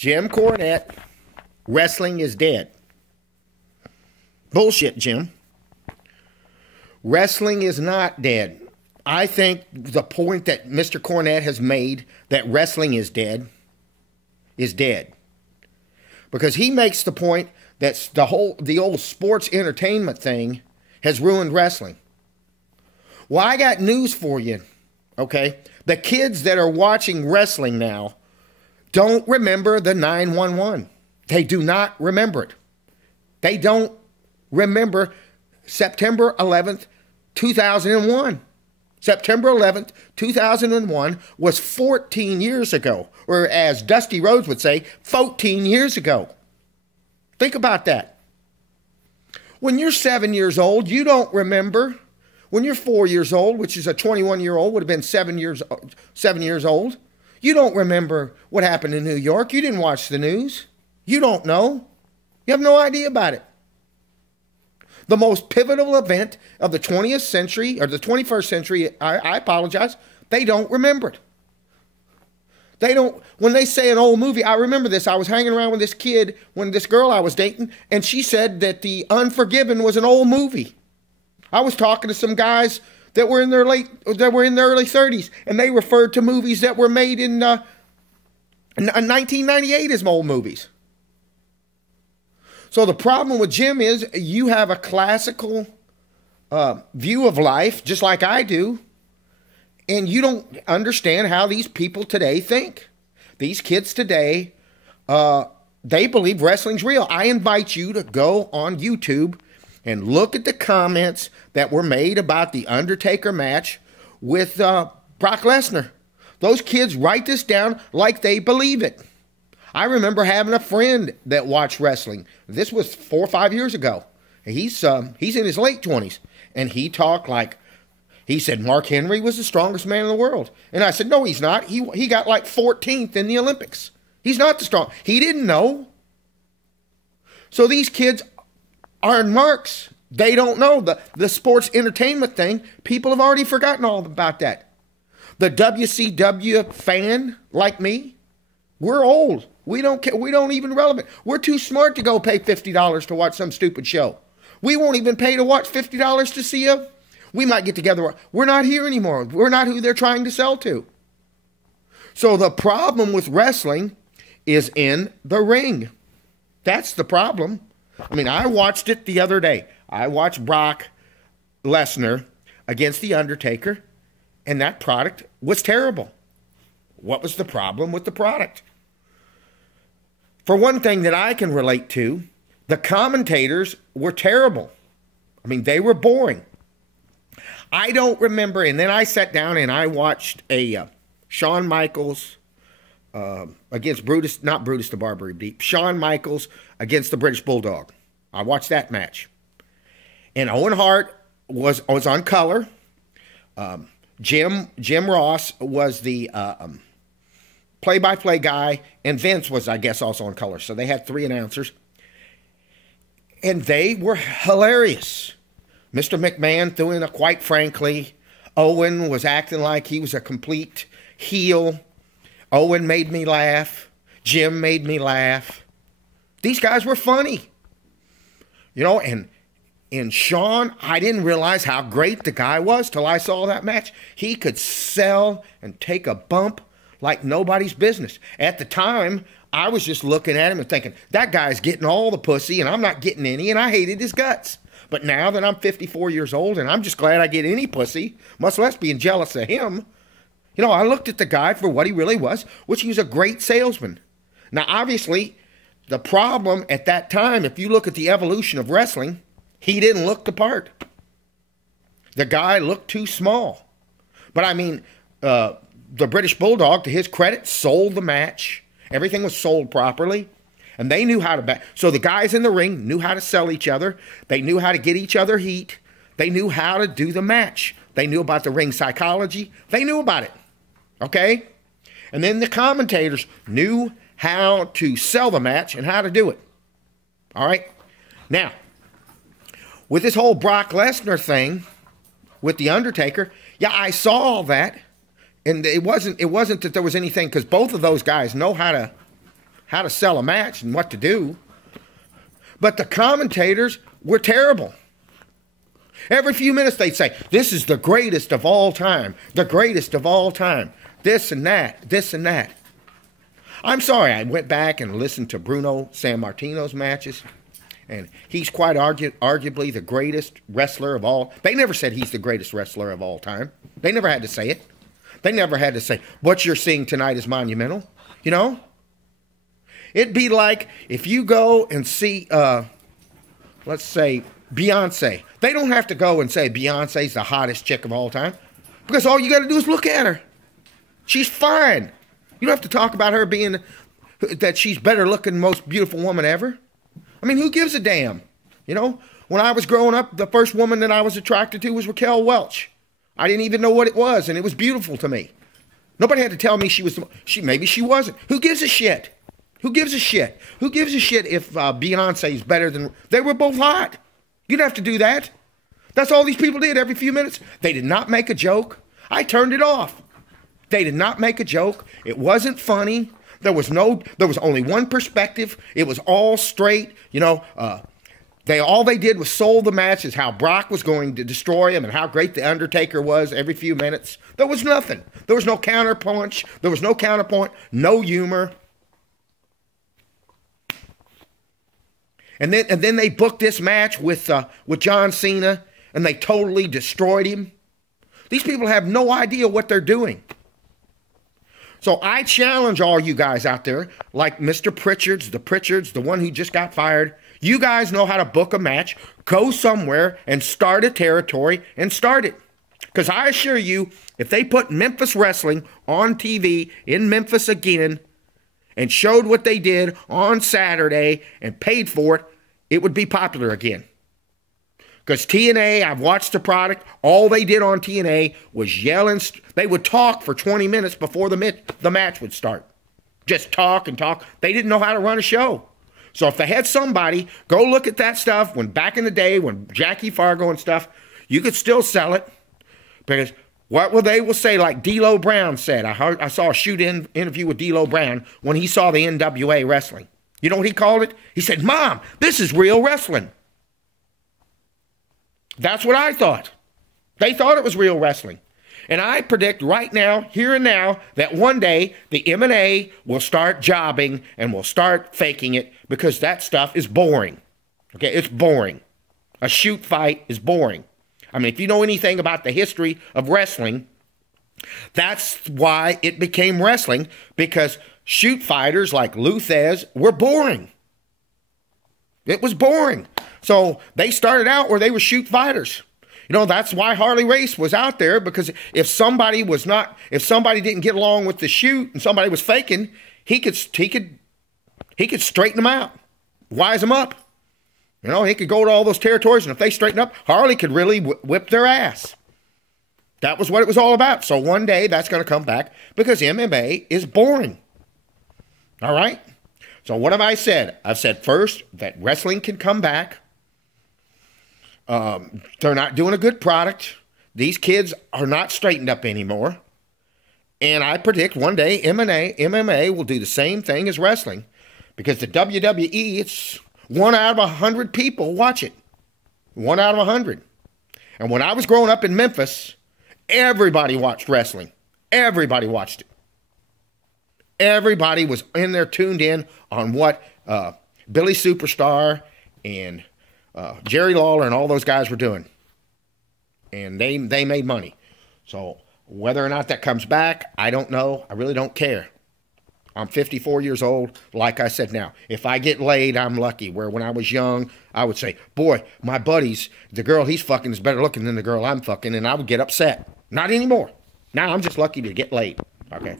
Jim Cornette, wrestling is dead. Bullshit, Jim. Wrestling is not dead. I think the point that Mr. Cornette has made that wrestling is dead is dead. Because he makes the point that the old sports entertainment thing has ruined wrestling. Well, I got news for you, okay? The kids that are watching wrestling now don't remember the 911. They do not remember it. They don't remember September 11th, 2001. September 11th, 2001 was 14 years ago, or as Dusty Rhodes would say, 14 years ago. Think about that. When you're 7 years old, you don't remember. When you're 4 years old, which is a 21-year-old, would have been 7 years old, you don't remember what happened in New York. You didn't watch the news. You don't know. You have no idea about it. The most pivotal event of the 20th century, or the 21st century, I apologize, they don't remember it. They don't, when they say an old movie, I remember this. I was hanging around with this kid, this girl I was dating, and she said that The Unforgiven was an old movie. I was talking to some guys that were in their early 30s, and they referred to movies that were made in 1998 as old movies. So the problem with Jim is you have a classical view of life, just like I do, and you don't understand how these people today think. These kids today, they believe wrestling's real. I invite you to go on YouTube and look at the comments that were made about the Undertaker match with Brock Lesnar. Those kids write this down like they believe it. I remember having a friend that watched wrestling. This was 4 or 5 years ago. He's in his late 20s, and he talked like, he said Mark Henry was the strongest man in the world. And I said, no, he's not. He got like 14th in the Olympics. He's not the strong. He didn't know. So these kids are marks. They don't know the sports entertainment thing. People have already forgotten all about that. The WCW fan like me, we're old. We don't care. We don't even relevant. We're too smart to go pay $50 to watch some stupid show. We won't even pay to watch $50 to see we might get together. We're not here anymore. We're not who they're trying to sell to. So the problem with wrestling is in the ring. That's the problem. I mean, I watched it the other day. I watched Brock Lesnar against The Undertaker, and that product was terrible. What was the problem with the product? For one thing that I can relate to, the commentators were terrible. I mean, they were boring. I don't remember, and then I sat down and I watched a Shawn Michaels against not Brutus the Barber Beef, Shawn Michaels against the British Bulldog. I watched that match. And Owen Hart was on color. Jim Ross was the play-by-play guy, and Vince was, I guess, also on color. So they had 3 announcers. And they were hilarious. Mr. McMahon threw in a quite frankly. Owen was acting like he was a complete heel. Owen made me laugh. Jim made me laugh. These guys were funny. You know, and Shawn, I didn't realize how great the guy was till I saw that match. He could sell and take a bump like nobody's business. At the time, I was just looking at him and thinking, that guy's getting all the pussy and I'm not getting any, and I hated his guts. But now that I'm 54 years old and I'm just glad I get any pussy, much less being jealous of him, you know, I looked at the guy for what he really was, which he was a great salesman. Now, obviously, the problem at that time, if you look at the evolution of wrestling, he didn't look the part. The guy looked too small. But I mean, the British Bulldog, to his credit, sold the match. Everything was sold properly. And they knew how to so the guys in the ring knew how to sell each other. They knew how to get each other heat. They knew how to do the match. They knew about the ring psychology. They knew about it. Okay? And then the commentators knew how to sell the match and how to do it. All right? Now, with this whole Brock Lesnar thing with The Undertaker, yeah, I saw all that. And it wasn't that there was anything, because both of those guys know how how to sell a match and what to do. But the commentators were terrible. Every few minutes they'd say, this is the greatest of all time. The greatest of all time. This and that. This and that. I'm sorry, I went back and listened to Bruno Sammartino's matches. And he's quite arguably the greatest wrestler of all. They never said he's the greatest wrestler of all time. They never had to say it. They never had to say, what you're seeing tonight is monumental. You know? It'd be like if you go and see, let's say, Beyonce. They don't have to go and say Beyonce's the hottest chick of all time. Because all you got to do is look at her. She's fine. You don't have to talk about her being, that she's better looking, most beautiful woman ever. I mean, who gives a damn? You know, when I was growing up, the first woman that I was attracted to was Raquel Welch. I didn't even know what it was, and it was beautiful to me. Nobody had to tell me she was, maybe she wasn't. Who gives a shit? Who gives a shit? Who gives a shit if Beyonce is better than, they were both hot. You didn't have to do that. That's all these people did every few minutes. They did not make a joke. I turned it off. They did not make a joke. It wasn't funny. There was only one perspective. It was all straight. You know, all they did was sold the match as how Brock was going to destroy him and how great the Undertaker was every few minutes. There was nothing. There was no counterpunch. There was no counterpoint. No humor. And then they booked this match with John Cena, and they totally destroyed him. These people have no idea what they're doing. So I challenge all you guys out there, like Mr. Pritchard's, the one who just got fired. You guys know how to book a match. Go somewhere and start a territory and start it. Because I assure you, if they put Memphis Wrestling on TV in Memphis again and showed what they did on Saturday and paid for it, it would be popular again. Because TNA, I've watched the product, all they did on TNA was yell and they would talk for 20 minutes before the match would start. Just talk and talk. They didn't know how to run a show. So if they had somebody, go look at that stuff when back in the day, when Jackie Fargo and stuff, you could still sell it. Because what will they will say, like D'Lo Brown said. I saw a shoot-in interview with D'Lo Brown when he saw the NWA wrestling. You know what he called it? He said, Mom, this is real wrestling. That's what I thought. They thought it was real wrestling. And I predict right now, here and now, that one day the M&A will start jobbing and will start faking it because that stuff is boring. Okay, it's boring. A shoot fight is boring. I mean, if you know anything about the history of wrestling, that's why it became wrestling, because shoot fighters like Lou Thesz were boring. It was boring. So they started out where they were shoot fighters. You know, that's why Harley Race was out there, because if somebody didn't get along with the shoot and somebody was faking, he could straighten them out, wise them up. You know, he could go to all those territories, and if they straighten up, Harley could really whip their ass. That was what it was all about. So one day that's going to come back because MMA is boring. All right? So what have I said? I've said first that wrestling can come back. They're not doing a good product. These kids are not straightened up anymore. And I predict one day MMA will do the same thing as wrestling. Because the WWE, it's 1 out of 100 people watch it. 1 out of 100. And when I was growing up in Memphis, everybody watched wrestling. Everybody watched it. Everybody was in there tuned in on what Billy Superstar and Jerry Lawler and all those guys were doing. And they made money. So whether or not that comes back, I don't know. I really don't care. I'm 54 years old. Like I said now, if I get laid, I'm lucky. Where when I was young, I would say, boy, my buddies, the girl he's fucking is better looking than the girl I'm fucking. And I would get upset. Not anymore. Now I'm just lucky to get laid. Okay.